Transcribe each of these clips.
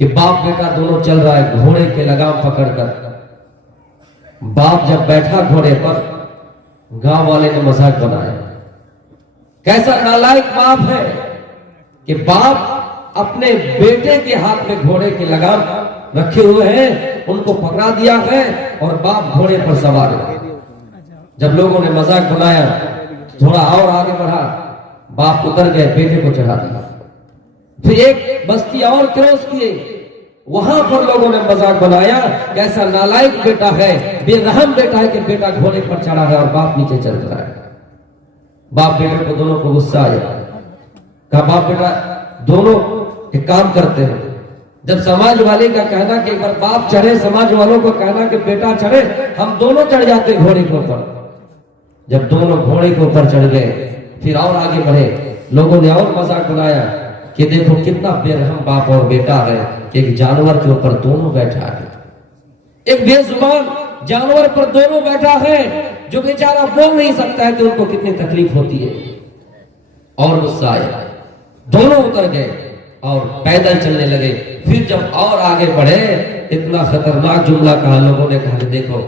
کہ باپ بیٹا دونوں چل رہا ہے گھوڑے کے لگام پکڑ کر. باپ جب بیٹھا گھوڑے پر گاؤں والے نے مذاق بنایا. کیسا نالائق باپ ہے کہ باپ اپنے بیٹے کے ہاتھ میں گھوڑے کے لگام رکھے ہوئے ہیں, ان کو پکڑا دیا ہے اور باپ گھوڑے پر سوار ہے. جب لوگوں نے مذاق بنایا تھوڑا اور آگے بڑھا, باپ اتر گئے, بیٹے کو چڑھا دیا. پھر ایک بستی اور کراس کیے, وہاں پر لوگوں نے مذاق بنایا کیسا نالائق بیٹا ہے, بے رحم بیٹا ہے کہ بیٹا گھوڑے پر چڑھا ہے اور باپ نیچے چل رہا ہے. باپ بیٹے کو دونوں کو غصہ آیا. کہا باپ بیٹا دونوں ایک کام کرتے ہیں. جب سماج والے کا کہنا کہ ایک بار باپ چڑھے, سماج والوں کو کہنا کہ بیٹا چڑھے, ہم دونوں چڑھ جاتے گھوڑے کے اوپر. جب دونوں گھوڑے کے اوپر چڑھ گئے پھر اور آگے بڑھے, لوگوں نے اور مذاق بنایا کہ دیکھو کتنا بے رحم باپ اور بیٹا ہے کہ ایک جانور کے اوپر دونوں بیٹھا ہے. ایک بے زبان جانور پر دونوں بیٹھا ہے جو بیچارہ بول نہیں سکتا ہے کہ ان کو کتنی تکلیف ہوتی ہے. اور غصہ آیا, دونوں اتر گئے اور پیدل چلنے لگے. پھر جب اور آگے بڑھے اتنا خطرناک جملہ کہا, لوگوں نے کہا کہ دیکھو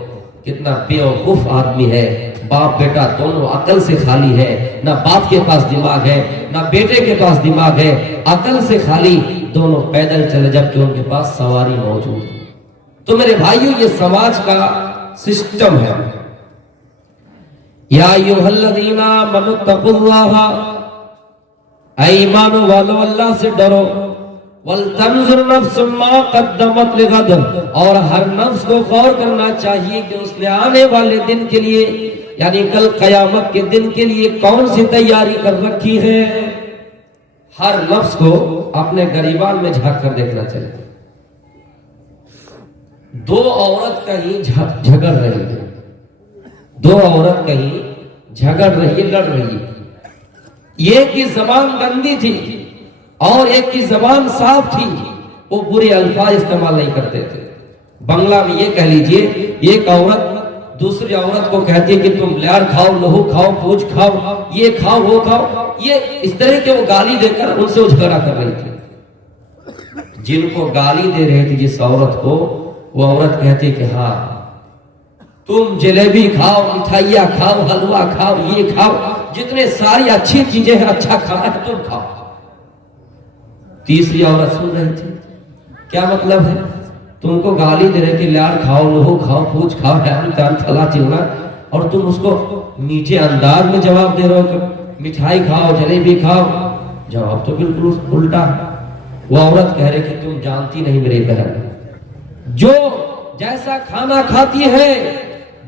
کتنا بیوقوف آدمی ہے, باپ بیٹا دونوں عقل سے خالی ہے, نہ باپ کے پاس دماغ ہے نہ بیٹے کے پاس دماغ ہے, عقل سے خالی, دونوں پیدل چلے جبکہ ان کے پاس سواری موجود ہے. تو میرے بھائیوں یہ سماج کا سسٹم ہے. یا ایھا الذین آمنوا اتقوا اللہ, اے ایمان والو اللہ سے ڈرو, وَلْتَنْظُرْ نَفْسٌ مَا قَدَّمَتْ لِغَدٍ, اور ہر نفس کو غور کرنا چاہیے کہ اس نے آنے والے دن کے لیے یعنی کل قیامت کے دن کے لیے کون سی تیاری کر رکھی ہے. ہر نفس کو اپنے گریبان میں جھانک کر دیکھنا چاہیے. دو عورت کہیں جھگڑ رہی ہے, دو عورت کہیں جھگڑ رہی ہے, لڑ رہی ہے. ایک کی زبان گندی تھی اور ایک کی زبان صاف تھی, وہ برے الفاظ استعمال نہیں کرتے تھے. بنگلہ میں یہ کہہ لیجئے ایک عورت دوسری عورت کو کہتی ہے کہ تم لیار کھاؤ, لہو کھاؤ, پوچھ کھاؤ, یہ کھاؤ, وہ کھاؤ, یہ اس طرح کے وہ گالی دے کر ان سے وہ جھگڑا کر رہی تھی. جن کو گالی دے رہے تھے جس عورت کو, وہ عورت کہتی کہ ہاں تم جلیبی کھاؤ, مٹھائیاں کھاؤ, حلوہ کھاؤ, یہ کھاؤ, جتنے ساری اچھی چیزیں ہیں اچھا کھانا ہے تم کھاؤ. تیسری عورت سن رہی تھی کیا مطلب ہے, تم کو گالی دے رہے کہ لیار کھاؤ, لہو کھاؤ, پوچھ کھاؤ, پھلا چلنا, اور تم اس کو میٹھے انداز میں جواب دے رہے ہو کہ مٹھائی کھاؤ, جلیبی کھاؤ. جواب تو بالکل الٹا. وہ عورت کہہ رہے کہ تم جانتی نہیں میری بہن, جو جیسا کھانا کھاتی ہے,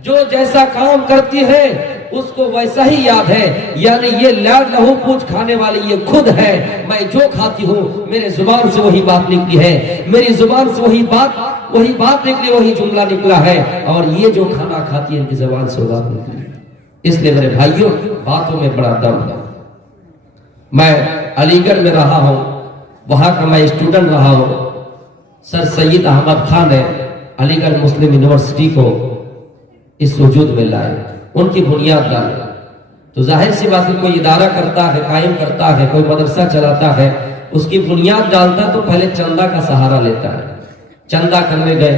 جو جیسا کام کرتی ہے, اس کو ویسا ہی یاد ہے. یعنی یہ لیار لہو پوچھ کھانے والی یہ خود ہے. میں جو کھاتی ہوں میرے زبان سے وہی بات نکلی ہے, میری زبان سے وہی بات نکلی, وہی جملہ نکلا ہے, اور یہ جو کھانا کھاتی ہے ان کی زبان سے وہ بات نکلی. اس لیے میرے بھائیوں باتوں میں بڑا دم ہے. میں علی گڑھ میں رہا ہوں, وہاں کا میں اسٹوڈنٹ رہا ہوں. سر سید احمد خان نے علی گڑھ مسلم یونیورسٹی کو اس وجود میں لائے, ان کی بنیاد ڈالے. تو ظاہر سی بات ہے کوئی ادارہ کرتا ہے, قائم کرتا ہے, کوئی مدرسہ چلاتا ہے, اس کی بنیاد ڈالتا ہے تو پہلے چندہ کا سہارا لیتا ہے. چندہ کرنے گئے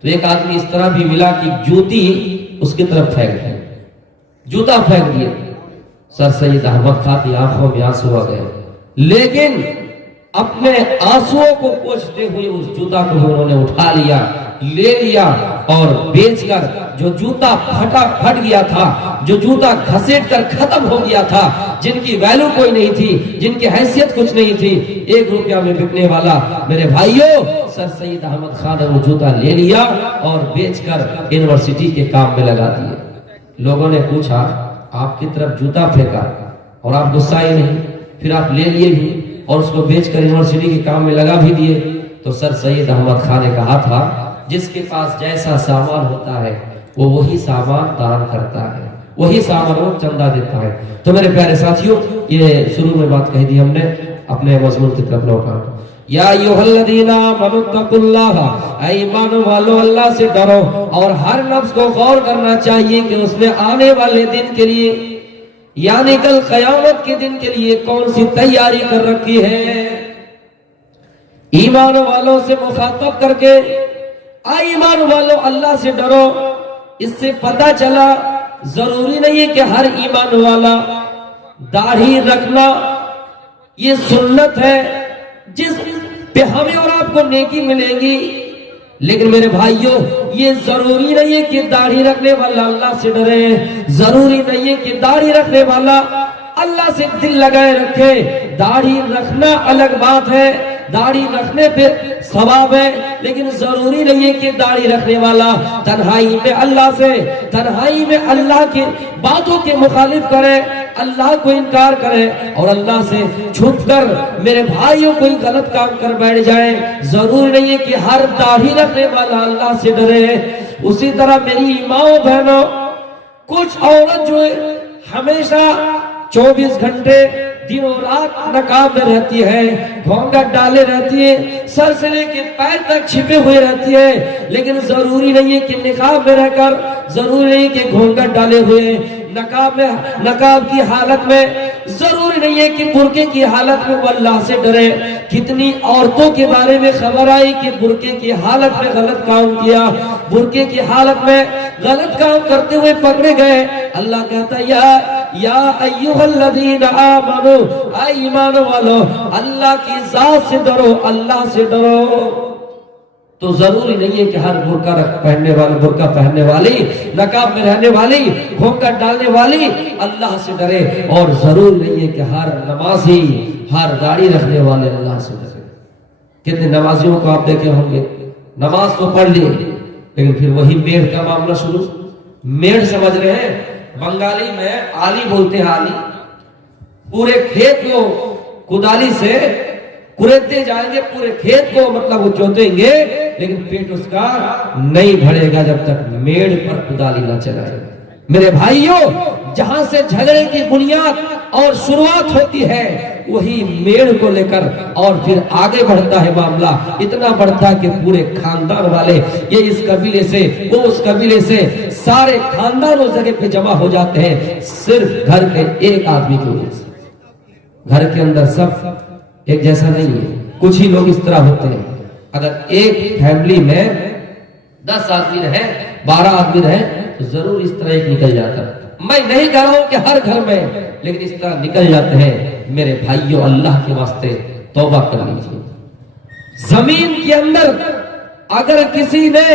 تو ایک آدمی اس طرح بھی ملا کہ جوتی اس کی طرف پھینک دی, جوتا پھینک دیا. سر سید احمد خان کی آنکھوں میں آنسو آ گئے, لیکن اپنے آنسوؤں کو پوچھتے ہوئے اس جوتا کو انہوں نے اٹھا لیا, لے لیا, اور بیچ کر جو جوتا پھٹ گیا تھا, جو جوتا گھسیٹ کر ختم ہو گیا تھا, جن کی ویلیو کوئی نہیں تھی, جن کی حیثیت کچھ نہیں تھی, 1 روپیہ میں بکنے والا, میرے بھائیوں سر سید احمد خان نے وہ جوتا لے لیا اور بیچ کر یونیورسٹی کے کام میں لگا دیے. لوگوں نے پوچھا آپ کی طرف جوتا پھینکا اور آپ غصہ ہی نہیں, پھر آپ لے لیے بھی اور اس کو بیچ کر یونیورسٹی کے کام میں لگا بھی دیے. تو سر سید احمد خان نے کہا تھا جس کے پاس جیسا سامان ہوتا ہے وہ وہی سامان دان کرتا ہے, وہی سامان وہ چندہ دیتا ہے. تو میرے پیارے ساتھیوں یہ شروع میں بات کہہ دی ہم نے, اپنے مضمون کی طرف لوٹا. یا ایھا الذین آمنوا اتقوا اللہ, اے ایمان والو اللہ سے ڈرو, اور ہر نفس کو غور کرنا چاہیے کہ اس نے آنے والے دن کے لیے یعنی کل قیامت کے دن کے لیے کون سی تیاری کر رکھی ہے. ایمان والوں سے مخاطب کر کے اے ایمان والوں اللہ سے ڈرو. اس سے پتہ چلا ضروری نہیں ہے کہ ہر ایمان والا داڑھی رکھنا یہ سنت ہے جس پہ ہمیں اور آپ کو نیکی ملے گی. لیکن میرے بھائیوں یہ ضروری نہیں ہے کہ داڑھی رکھنے والا اللہ سے ڈرے. ضروری نہیں ہے کہ داڑھی رکھنے والا اللہ سے دل لگائے رکھے. داڑھی رکھنا الگ بات ہے, داڑھی رکھنے پہ ثواب ہے, لیکن ضروری نہیں ہے کہ داڑھی رکھنے والا تنہائی میں اللہ سے, تنہائی میں اللہ کی باتوں کے مخالف کرے, اللہ کو انکار کرے اور اللہ سے چھپ کر میرے بھائیوں کوئی غلط کام کر بیٹھ جائے. ضروری نہیں ہے کہ ہر داڑھی رکھنے والا اللہ سے ڈرے. اسی طرح میری ماؤں بہنوں, کچھ عورت جو ہمیشہ 24 گھنٹے دن و رات نقاب میں رہتی ہے, گھونگھٹ ڈالے رہتی ہے, سر سے لے کے پیر تک چھپے ہوئے رہتی ہے, لیکن ضروری نہیں ہے کہ نقاب میں رہ کر, ضروری نہیں کہ گھونگھٹ ڈالے ہوئے نقاب کی حالت میں, ضروری نہیں ہے کہ برقعے کی حالت میں وہ اللہ سے ڈرے. کتنی عورتوں کے بارے میں خبر آئی کہ برقعے کی حالت میں غلط کام کیا, برقعے کی حالت میں غلط کام کرتے ہوئے پکڑے گئے. اللہ کہتا ہے یا ایھا الذین آمنو, اے ایمان والو اللہ کی ذات سے ڈرو, اللہ سے ڈرو. تو ضروری نہیں ہے کہ ہر برقع پہننے والی, نقاب میں رہنے والی, گھونگھٹ ڈالنے والی اللہ سے ڈرے, اور ضروری نہیں ہے کہ ہر نمازی, ہر داڑھی رکھنے والے اللہ سے ڈرے. کتنے نمازیوں کو آپ دیکھے ہوں گے نماز تو پڑھ لی, لیکن پھر وہی میڑ کا معاملہ شروع. میڑ سمجھ رہے ہیں, بنگالی میں آلی بولتے ہیں. آلی پورے کھیت کو کدالی سے کریدتے جائیں گے, پورے کھیت کو مطلب وہ جوتیں گے, لیکن پیٹ اس کا نہیں بھرے گا جب تک میڑ پر کدالی نہ چلائے. میرے بھائیوں جہاں سے جھگڑے کی بنیاد اور شروعات ہوتی ہے وہی میڑ کو لے کر اور پھر آگے بڑھتا ہے معاملہ. اتنا بڑھتا ہے کہ پورے خاندان والے, یہ اس قبیلے سے وہ اس قبیلے سے, سارے خاندان اس جگہ پہ جمع ہو جاتے ہیں صرف گھر کے ایک آدمی کی وجہ سے. گھر کے اندر سب ایک جیسا نہیں ہے, کچھ ہی لوگ اس طرح ہوتے ہیں. اگر ایک فیملی میں 10 آدمی رہے, 12 آدمی رہے تو ضرور اس طرح ایک نکل جاتا ہے. میں نہیں کہہ رہا ہوں کہ ہر گھر میں, لیکن اس طرح نکل جاتے ہیں. میرے بھائیوں اللہ کے واسطے توبہ کر لیجیے. زمین کے اندر اگر کسی نے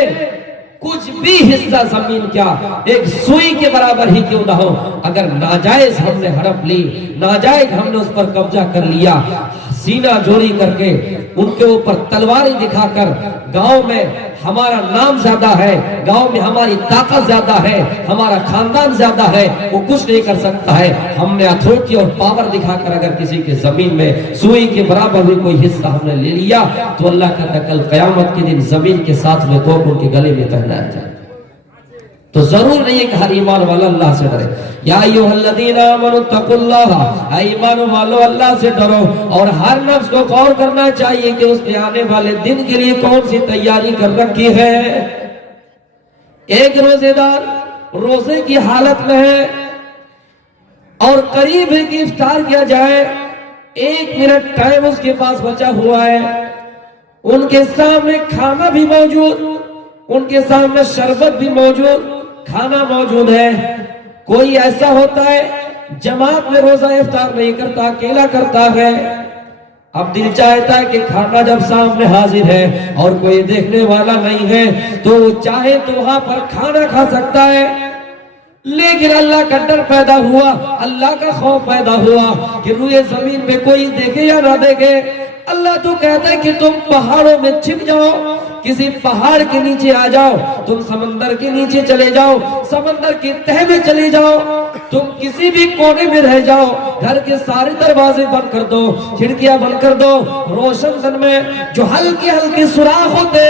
کچھ بھی حصہ زمین کیا ایک سوئی کے برابر ہی کیوں نہ ہو, اگر ناجائز ہم نے ہڑپ لی, ناجائز ہم نے اس پر قبضہ کر لیا, سینہ جوڑی کر کے ان کے اوپر تلواریں دکھا کر, گاؤں میں ہمارا نام زیادہ ہے, گاؤں میں ہماری طاقت زیادہ ہے, ہمارا خاندان زیادہ ہے, وہ کچھ نہیں کر سکتا ہے. ہم نے اتھارٹی اور پاور دکھا کر اگر کسی کے زمین میں سوئی کے برابر بھی کوئی حصہ ہم نے لے لیا تو اللہ کا کل قیامت کے دن زمین کے ساتھ میں توپ ان کے گلے میں پہنایا جائے. تو ضرور نہیں ہے کہ ہر ایمان والا اللہ سے ڈرے. یا ایھا الذین آمنوا اتقوا اللہ, اے ایمان والو اللہ سے ڈرو. اور ہر نفس کو غور کرنا چاہیے کہ اس نے آنے والے دن کے لیے کون سی تیاری کر رکھی ہے. ایک روزے دار روزے کی حالت میں ہے اور قریب ہے کہ افطار کیا جائے, 1 منٹ ٹائم اس کے پاس بچا ہوا ہے, ان کے سامنے کھانا بھی موجود, ان کے سامنے شربت بھی موجود, کھانا موجود ہے. کوئی ایسا ہوتا ہے جماعت میں روزہ افطار نہیں کرتا, اکیلا کرتا ہے. اب دل چاہتا ہے کہ کھانا جب سامنے حاضر ہے اور کوئی دیکھنے والا نہیں ہے تو وہ چاہے تو وہاں پر کھانا کھا سکتا ہے, لیکن اللہ کا ڈر پیدا ہوا, اللہ کا خوف پیدا ہوا کہ روئے زمین میں کوئی دیکھے یا نہ دیکھے. اللہ تو کہتا ہے کہ تم پہاڑوں میں چھپ جاؤ, کسی پہاڑ کے نیچے آ جاؤ, تم سمندر کے نیچے چلے جاؤ, سمندر کی تہہ میں چلے جاؤ, تم کسی بھی کونے میں رہ جاؤ, گھر کے سارے دروازے بند کر دو, کھڑکیاں بند کر دو, روشن دن میں جو ہلکے ہلکے سوراخ ہوتے,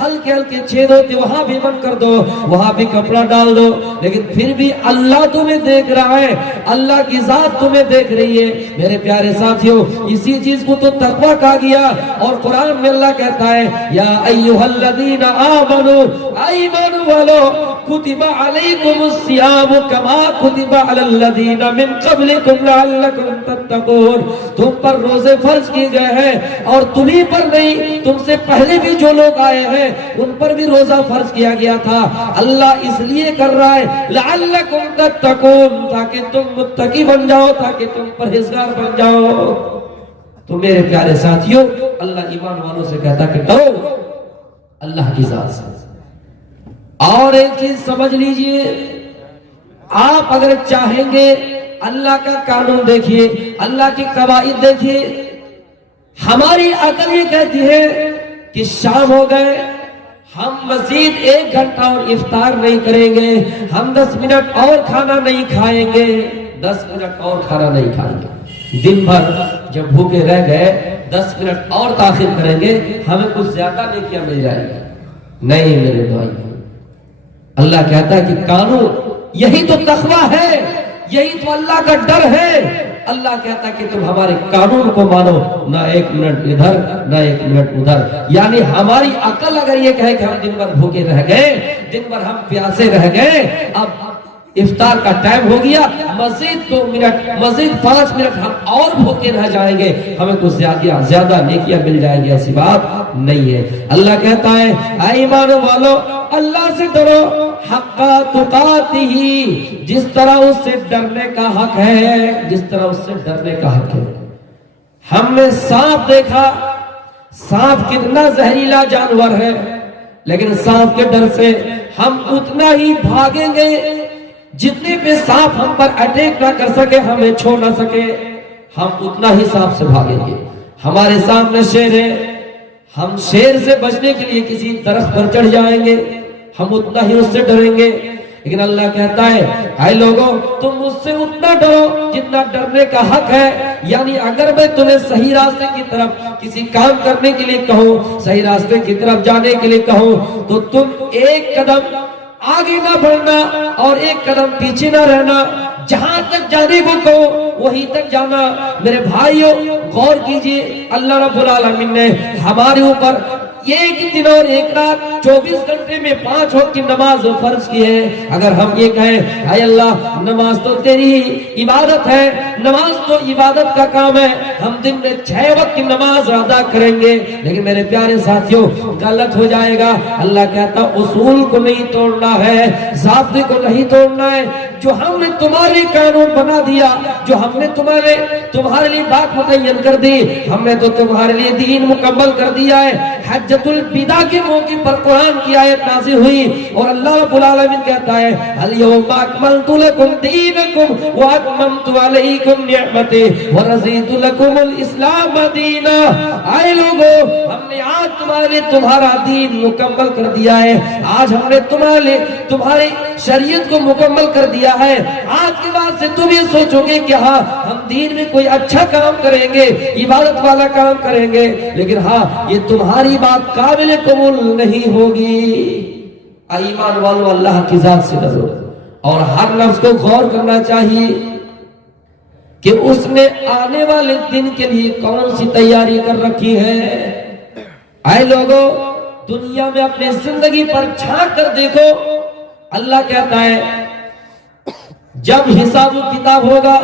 ہلکے ہلکے چھید ہوتے وہاں بھی بند کر دو, وہاں بھی کپڑا ڈال دو, لیکن پھر بھی اللہ تمہیں دیکھ رہا ہے, اللہ کی ذات تمہیں دیکھ رہی ہے. میرے پیارے ساتھیوں اسی چیز کو تو تقویٰ کہا گیا, اور قرآن میں اللہ کہتا ہے یا ایھا الذین آمنوا, ایمان والو کتب علیکم الصیام کما کتب علی الذین من قبلکم لعلکم تتقون، تم پر روزے فرض کیے گئے ہیں، اور تمہیں پر نہیں، تم سے پہلے بھی جو لوگ آئے ہیں ان پر بھی روزہ فرض کیا گیا تھا۔ اللہ اس لیے کر رہا ہے لعلکم تتقون، تاکہ تم متقی بن جاؤ، تاکہ تم پرہیزگار بن جاؤ۔ تو میرے پیارے ساتھیوں، اللہ ایمان والوں سے کہتا کہ ڈرو اللہ کی ذات سے۔ اور ایک چیز سمجھ لیجئے، آپ اگر چاہیں گے اللہ کا قانون دیکھیے، اللہ کی قواعد دیکھیے۔ ہماری عقل یہ کہتی ہے کہ شام ہو گئے، ہم مزید 1 گھنٹہ اور افطار نہیں کریں گے، ہم 10 منٹ اور کھانا نہیں کھائیں گے، 10 منٹ اور کھانا نہیں کھائیں گے۔ دن بھر جب بھوکے رہ گئے 10 منٹ اور تاخیر کریں گے، ہمیں کچھ زیادہ نیکیاں مل جائیں گی۔ نہیں میرے بھائی، اللہ کہتا ہے کہ قانون یہی تو تقویٰ ہے، یہی تو اللہ کا ڈر ہے۔ اللہ کہتا ہے کہ تم ہمارے قانون کو مانو، نہ 1 منٹ ادھر نہ 1 منٹ ادھر۔ یعنی ہماری عقل اگر یہ کہے کہ ہم دن بھر بھوکے رہ گئے، دن بھر ہم پیاسے رہ گئے، اب افطار کا ٹائم ہو گیا، مزید 2 منٹ مزید 5 منٹ ہم اور بھوکے رہ جائیں گے، ہمیں کچھ زیادہ نیکیاں مل جائیں گی، ایسی بات نہیں ہے۔ اللہ کہتا ہے اے ایمان والو، اللہ سے ڈرو حق تقاتہ، جس طرح اس سے ڈرنے کا حق ہے، جس طرح اس سے ڈرنے کا حق ہے۔ ہم نے سانپ دیکھا، سانپ کتنا زہریلا جانور ہے، لیکن سانپ کے ڈر سے ہم اتنا ہی بھاگیں گے جتنے پہ سانپ ہم پر اٹیک نہ کر سکے، ہمیں چھو نہ سکے، ہم اتنا ہی سانپ سے بھاگیں گے۔ ہمارے سامنے شیر ہے، ہم شیر سے بچنے کے لیے کسی درخت پر چڑھ جائیں گے، ہم اتنا ہی اس سے ڈریں گے۔ لیکن اللہ کہتا ہے اے لوگوں، تم اس سے اتنا ڈرو جتنا ڈرنے کا حق ہے۔ یعنی اگر میں تمہیں صحیح راستے کی طرف کسی کام کرنے کے لیے کہوں، صحیح راستے کی طرف جانے کے لیے کہوں، تو تم 1 قدم آگے نہ بڑھنا اور 1 قدم پیچھے نہ رہنا، جہاں تک جانے کو کہو وہیں تک جانا۔ میرے بھائیوں غور کیجئے، اللہ رب العالمین نے ہمارے اوپر 1 دن اور 1 رات 24 گھنٹے میں 5 وقت کی نماز فرض کی ہے۔ اگر ہم یہ کہیں اے اللہ نماز تو تیری عبادت ہے، نماز تو عبادت کا کام ہے، ہم دن میں 6 وقت کی نماز ادا کریں گے، لیکن میرے پیارے ساتھیوں غلط ہو جائے گا۔ اللہ کہتا اصول کو نہیں توڑنا ہے، ضابطے کو نہیں توڑنا ہے۔ جو ہم نے تمہارے قانون بنا دیا، جو ہم نے تمہارے لیے بات متعین کر دی، ہم نے تو تمہارے لیے دین مکمل کر دیا ہے۔ حجۃ الوداع کے موقع پر قرآن کی آیت نازل ہوئی اور اللہ رب العالمین کہتا ہے الیوم اکملت لکم دینکم واتممت علیکم نعمتی ورضیت لکم الاسلام دینا۔ اے لوگو، ہم نے آج تمہارے لیے تمہارا دین مکمل کر دیا ہے، آج ہم نے تمہارے لیے تمہاری شریعت کو مکمل کر دیا ہے۔ آج کے بعد سے تم یہ سوچو گے کہ ہاں ہم دین میں کوئی اچھا کام کریں گے، عبادت والا کام کریں گے، لیکن ہاں یہ تمہاری بات قابل قبول نہیں ہوگی۔ ایمان والو اللہ کی ذات سے ڈرو، اور ہر لفظ کو غور کرنا چاہیے کہ اس نے آنے والے دن کے لیے کون سی تیاری کر رکھی ہے۔ اے لوگو، دنیا میں اپنے زندگی پر جھانک کر دیکھو، اللہ کہتا ہے جب حساب و کتاب ہوگا،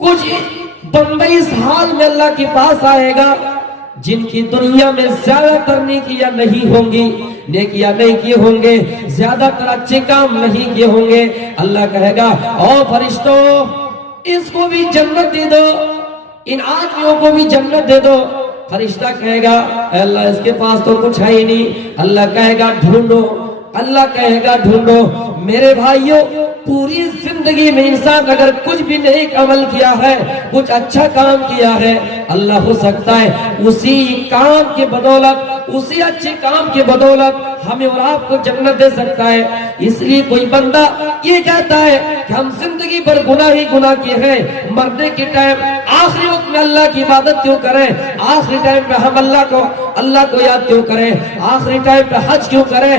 کچھ بندے اس حال میں اللہ کے پاس آئے گا جن کی دنیا میں زیادہ تر نیکیاں نہیں ہوں گی، نیکیاں نہیں کیے ہوں گے، زیادہ تر اچھے کام نہیں کیے ہوں گے۔ اللہ کہے گا او فرشتوں، اس کو بھی جنت دے دو، ان آدمیوں کو بھی جنت دے دو۔ فرشتہ کہے گا اے اللہ اس کے پاس تو کچھ ہے ہی نہیں۔ اللہ کہے گا ڈھونڈو، اللہ کہے گا ڈھونڈو۔ میرے بھائیوں، پوری زندگی میں انسان اگر کچھ بھی نیک عمل کیا ہے، کچھ اچھا کام کیا ہے، اللہ ہو سکتا ہے اسی کام کے بدولت، اسی اچھے کام کے بدولت ہمیں اور آپ کو جنت دے سکتا ہے۔ اس لیے کوئی بندہ یہ کہتا ہے کہ ہم زندگی پر گناہ ہی گناہ کیے ہیں، مرنے کے ٹائم آخری وقت میں اللہ کی عبادت کیوں کریں، آخری ٹائم پہ ہم اللہ کو یاد کیوں کریں، آخری ٹائم پہ حج کیوں کریں،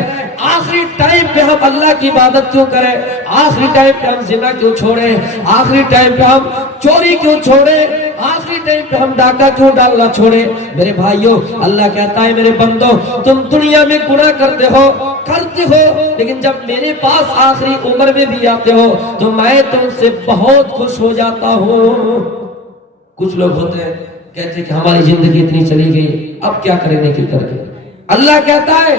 آخری ٹائم پہ ہم اللہ کی عبادت کیوں کریں، آخری ٹائم پہ ہم زنا کیوں چھوڑیں، آخری ٹائم پہ ہم چوری کیوں چھوڑیں، آخری ٹائم پہ ہم ڈاکہ کیوں ڈالنا چھوڑے؟ میرے بھائیوں اللہ کہتا ہے میرے بندو تم دنیا میں گناہ کرتے ہو لیکن جب میرے پاس آخری عمر میں بھی آتے ہو تو میں تم سے بہت خوش ہو جاتا ہوں۔ کچھ لوگ ہوتے ہیں کہتے ہیں کہ ہماری زندگی اتنی چلی گئی اب کیا کرنے کی کر کے، اللہ کہتا ہے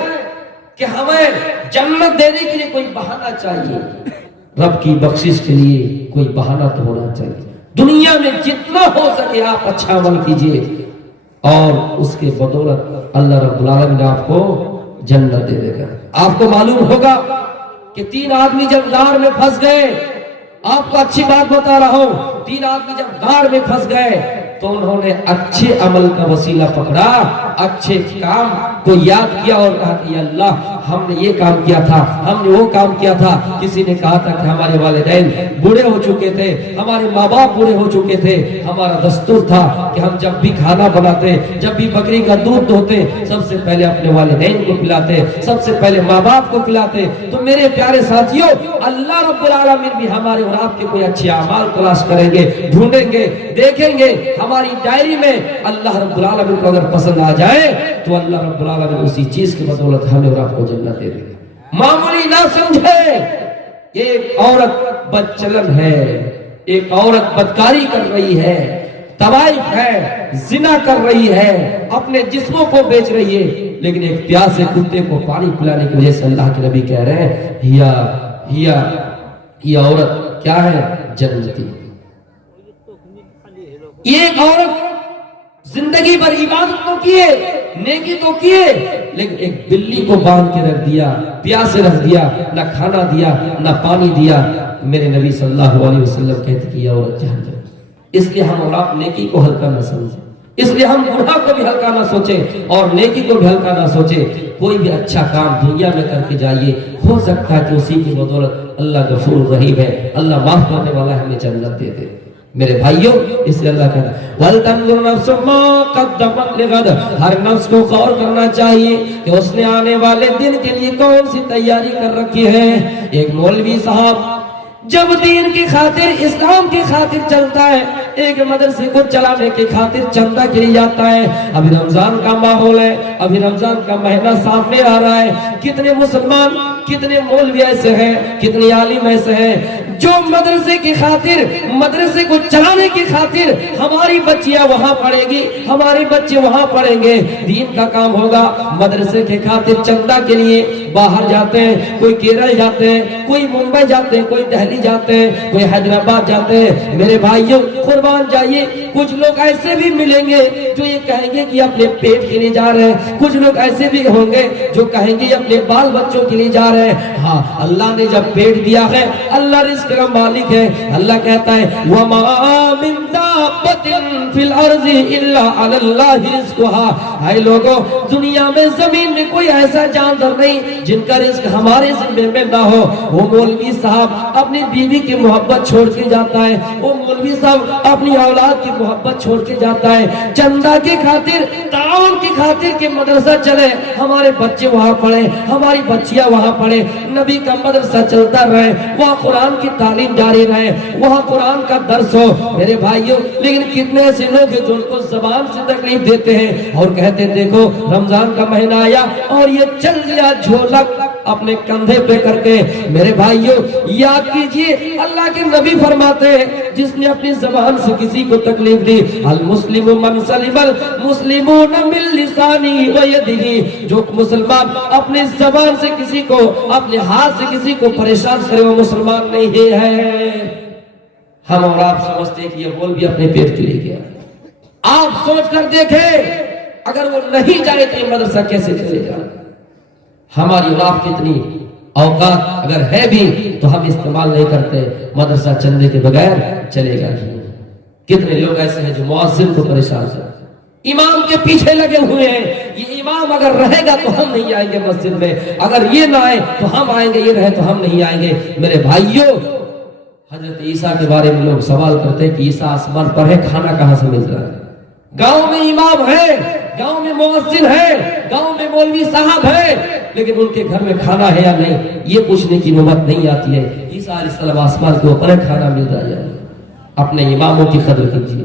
کہ ہمیں جنت دینے کے لیے کوئی بہانہ چاہیے، رب کی بخشش کے لیے کوئی بہانہ تو ہونا چاہیے۔ دنیا میں جتنا ہو سکے آپ اچھا عمل کیجئے اور اس کے بدولت اللہ رب العالمین آپ کو جنت دے دے گا۔ آپ کو معلوم ہوگا کہ 3 آدمی جب غار میں پھنس گئے، آپ کو اچھی بات بتا رہا ہوں، 3 آدمی جب غار میں پھنس گئے تو انہوں نے اچھے عمل کا وسیلہ پکڑا، اچھے کام کو یاد کیا اور کہا کہ یا اللہ ہم نے یہ کام کیا تھا، ہم نے وہ کام کیا تھا۔ کسی نے کہا تھا کہ ہمارے والدین بوڑھے ہو چکے تھے، ہمارے ماں باپ بوڑھے ہو چکے تھے، ہمارا دستور تھا کہ ہم جب بھی کھانا بناتے، جب بھی بکری کا دودھ دھوتے، سب سے پہلے اپنے والدین کو پلاتے، سب سے پہلے ماں باپ کو پلاتے۔ تو میرے پیارے ساتھیوں اللہ رب العالمین بھی ہمارے اور آپ کے کوئی اچھے اعمال تلاش کریں گے، ڈھونڈیں گے، دیکھیں گے ہماری ڈائری میں اللہ رب العالمین کو اگر پسند آ جائے تو اللہ رب العالمین اسی چیز کی بدولت ہمیں اور آپ کو جنت دے دے گا۔ معمولی نہ سمجھے، ایک عورت بدچلن ہے، ایک عورت بدکاری کر رہی ہے، طوائف ہے، زنا کر رہی ہے، اپنے جسموں کو بیچ رہی ہے، لیکن ایک پیاسے کتے کو پانی پلانے کی وجہ سے اللہ کے نبی کہہ رہے ہیں یہ عورت کیا ہے؟ جنتی۔ یہ ایک عورت زندگی بھر عبادت تو کیے، نیکی تو کیے، لیکن ایک بلی کو باندھ کے رکھ دیا، پیاسے رکھ دیا، نہ کھانا دیا نہ پانی دیا۔ میرے نبی صلی اللہ علیہ وسلم کہتے کہ یہ عورت جہنم۔ اس لیے ہم اور آپ نیکی کو ہلکا نہ سمجھیں، اس لیے ہم گناہ کو بھی ہلکا نہ سوچیں اور نیکی کو بھی ہلکا نہ سوچیں۔ کوئی بھی اچھا کام دنیا میں کر کے جائیے، ہو سکتا ہے کہ اسی کی بدولت اللہ غفور رحیم ہے، اللہ معاف کرنے والا ہے، ہمیں جنت دے دے۔ میرے بھائیوں اس لیے اللہ کہتا ہے وَلْتَنْظُرْ نَفْسٌ مَا قَدَّمَتْ لِغَدٍ، ہر نفس کو غور کرنا چاہیے کہ اس نے آنے والے دن کے لیے کون سی تیاری کر رکھی ہے۔ ایک مولوی صاحب جب دین کی خاطر، اسلام کی خاطر چلتا ہے، ایک مدرسے کو چلانے کی خاطر چندہ کے لیے جاتا ہے۔ ابھی رمضان کا ماحول ہے، ابھی رمضان کا مہینہ سامنے آ رہا ہے، کتنے مسلمان، کتنے مولوی ایسے ہیں، کتنے عالم ایسے ہیں جو مدرسے کی خاطر، مدرسے کو چلانے کی خاطر ہماری بچیاں وہاں پڑھیں گی، ہمارے بچے وہاں پڑھیں گے، دین کا کام ہوگا، مدرسے کے خاطر چندہ کے لیے باہر جاتے ہیں، کوئی کیرل جاتے ہیں، کوئی ممبئی جاتے ہیں، کوئی دہلی جاتے ہیں، کوئی حیدرآباد جاتے ہیں۔ میرے بھائیوں قربان جائیے، کچھ لوگ ایسے بھی ملیں گے جو یہ کہیں گے کہ اپنے پیٹ کے لیے جا رہے ہیں، کچھ لوگ ایسے بھی ہوں گے جو کہیں گے اپنے بال بچوں کے لیے جا رہے ہیں۔ ہاں اللہ نے جب پیٹ دیا ہے، اللہ رزق کا مالک ہے، اللہ کہتا ہے وَمَا مِن دَابَّةٍ فِي الْأَرْضِ إِلَّا عَلَى اللَّهِ رِزْقُهَا۔ اے لوگوں دنیا میں زمین میں کوئی ایسا جاندار نہیں جن کا رزق ہمارے ذمہ میں نہ ہو۔ وہ مولوی صاحب اپنی بیوی کی محبت چھوڑ کے جاتا ہے، وہ مولوی صاحب اپنی اولاد کی محبت چھوڑ کے جاتا ہے، چندہ کی خاطر، تعاون کی خاطر کہ مدرسہ چلے، ہمارے بچے وہاں پڑھیں، ہماری بچیاں وہاں پڑھیں، نبی کا مدرسہ چلتا رہے، وہاں قرآن کی تعلیم جاری رہے، وہاں قرآن کا درس ہو۔ میرے بھائیوں لیکن کتنے ایسے لوگ ہیں جو ان کو زبان سے تکلیف دیتے ہیں اور کہتے ہیں دیکھو رمضان کا مہینہ آیا اور یہ چل گیا جھولا اپنے کندھے پہ کر کے۔ میرے بھائیوں یاد کیجئے اللہ کے نبی فرماتے ہیں جس نے اپنی زبان سے کسی کو تکلیف دی، المسلم من سلم المسلمون من لسانه ويده، جو مسلمان اپنے زبان سے کسی کو، اپنے ہاتھ سے کسی کو پریشان کرے وہ مسلمان نہیں ہے۔ ہم اور آپ سمجھتے ہیں کہ یہ بول بھی اپنے پیٹ کے لیے گیا۔ آپ سوچ کر دیکھیں اگر وہ نہیں جائے تو یہ مدرسہ کیسے چلے گا؟ ہماری اور آپ کتنی اوقات اگر ہے بھی تو ہم استعمال نہیں کرتے، مدرسہ چندے کے بغیر چلے گا نہیں۔ کتنے لوگ ایسے ہیں جو مؤذن کو پریشان کرتے ہیں، امام کے پیچھے لگے ہوئے ہیں، یہ امام اگر رہے گا تو ہم نہیں آئیں گے مسجد میں، اگر یہ نہ آئے تو ہم آئیں گے، یہ رہے تو ہم نہیں آئیں گے۔ میرے بھائیوں حضرت عیسیٰ کے بارے میں لوگ سوال کرتے ہیں کہ عیسیٰ آسمان پر ہے، کھانا کہاں سے مل رہا ہے؟ گاؤں میں امام ہے، گاؤں میں مؤذن ہے، گاؤں میں مولوی صاحب ہے، لیکن ان کے گھر میں کھانا ہے یا نہیں یہ پوچھنے کی نوبت نہیں آتی ہے۔ عیسیٰ علیہ السلام آسمان کے اوپر کھانا مل رہا ہے۔ اپنے اماموں کی قدر کیجیے،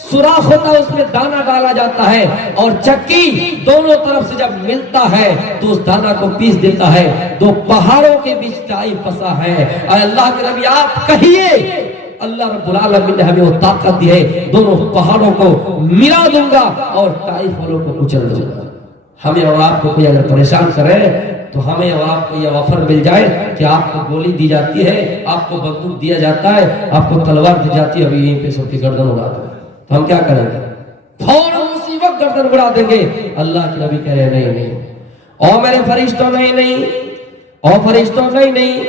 سوراخ ہوتا ہے اس میں دانا ڈالا جاتا ہے اور چکی دونوں طرف سے جب ملتا ہے تو اس دانا کو پیس دیتا ہے. دو پہاڑوں کے بیچ طائف پسا ہے. اے اللہ کے نبی آپ کہیے اللہ رب العالمین نے ہمیں وہ طاقت دی ہے دونوں پہاڑوں کو ملا دوں گا اور طائف والوں کو کچل دوں گا. ہمیں اور آپ کو کوئی اگر پریشان کرے تو ہمیں اور آپ کو یہ آفر مل جائے کہ آپ کو گولی دی جاتی ہے, آپ کو بندوق دیا جاتا ہے, آپ کو تلوار دی جاتی ہے, ابھی یہیں پہ سب کی گردن اڑا دو, تو ہم کیا کریں گے؟ فوراً اسی وقت گردن اڑا دیں گے. اللہ کے نبی کہہ رہے نہیں نہیں اور میرے فرشتوں نہیں نہیں اور فرشتوں نہیں,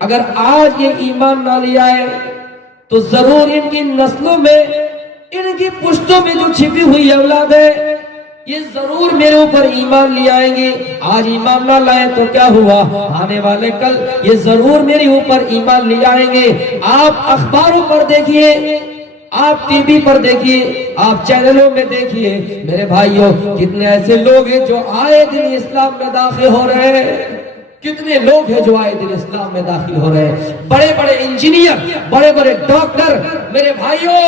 اگر آج یہ ایمان نہ لیا ہے تو ضرور ان کی نسلوں میں, ان کی پشتوں میں جو چھپی ہوئی اولاد ہے یہ ضرور میرے اوپر ایمان لے آئیں گے. آج ایمان نہ لائے تو کیا ہوا, آنے والے کل یہ ضرور میرے اوپر ایمان لے آئیں گے. آپ اخباروں پر دیکھیے, آپ ٹی وی پر دیکھیے, آپ چینلوں میں دیکھیے میرے بھائیوں, کتنے ایسے لوگ ہیں جو آئے دن اسلام میں داخل ہو رہے ہیں. کتنے لوگ ہیں جو آئے دن اسلام میں داخل ہو رہے ہیں. بڑے بڑے انجینئر, بڑے بڑے ڈاکٹر میرے بھائیوں,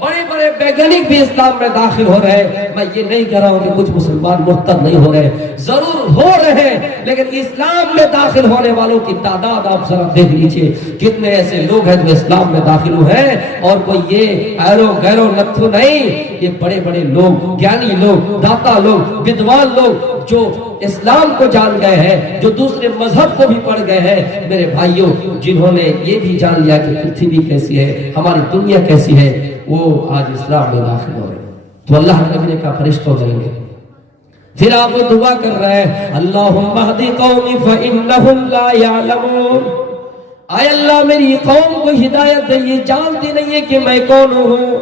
بڑے بڑے ویگانک بھی اسلام میں داخل ہو رہے ہیں. میں یہ نہیں کہہ رہا ہوں کہ کچھ مسلمان مرتد نہیں ہو رہے, ضرور ہو رہے ہیں, لیکن اسلام میں داخل ہونے والوں کی تعداد آپ ذرا دیکھ لیجئے. کتنے ایسے لوگ ہیں جو اسلام میں داخل ہوئے ہیں اور کوئی یہ ایرو گیرو نتھو نہیں, یہ بڑے بڑے لوگ, گیانی لوگ, داتا لوگ, بدوان لوگ جو اسلام کو جان گئے ہیں, جو دوسرے مذہب کو بھی پڑھ گئے ہیں میرے بھائیوں, جنہوں نے یہ بھی جان لیا کہ پرتھوی کیسی ہے, ہماری دنیا کیسی ہے, وہ آج اسلام میں داخل ہو رہے ہیں. تو اللہ نبی نے کہا فرشتوں دیں گے. پھر آپ وہ دعا کر رہے ہیں اللہم اہدی قومی فإنہم لا یعلمون. اے اللہ میری قوم کو ہدایت دے, یہ جانتی نہیں ہے کہ میں کون ہوں.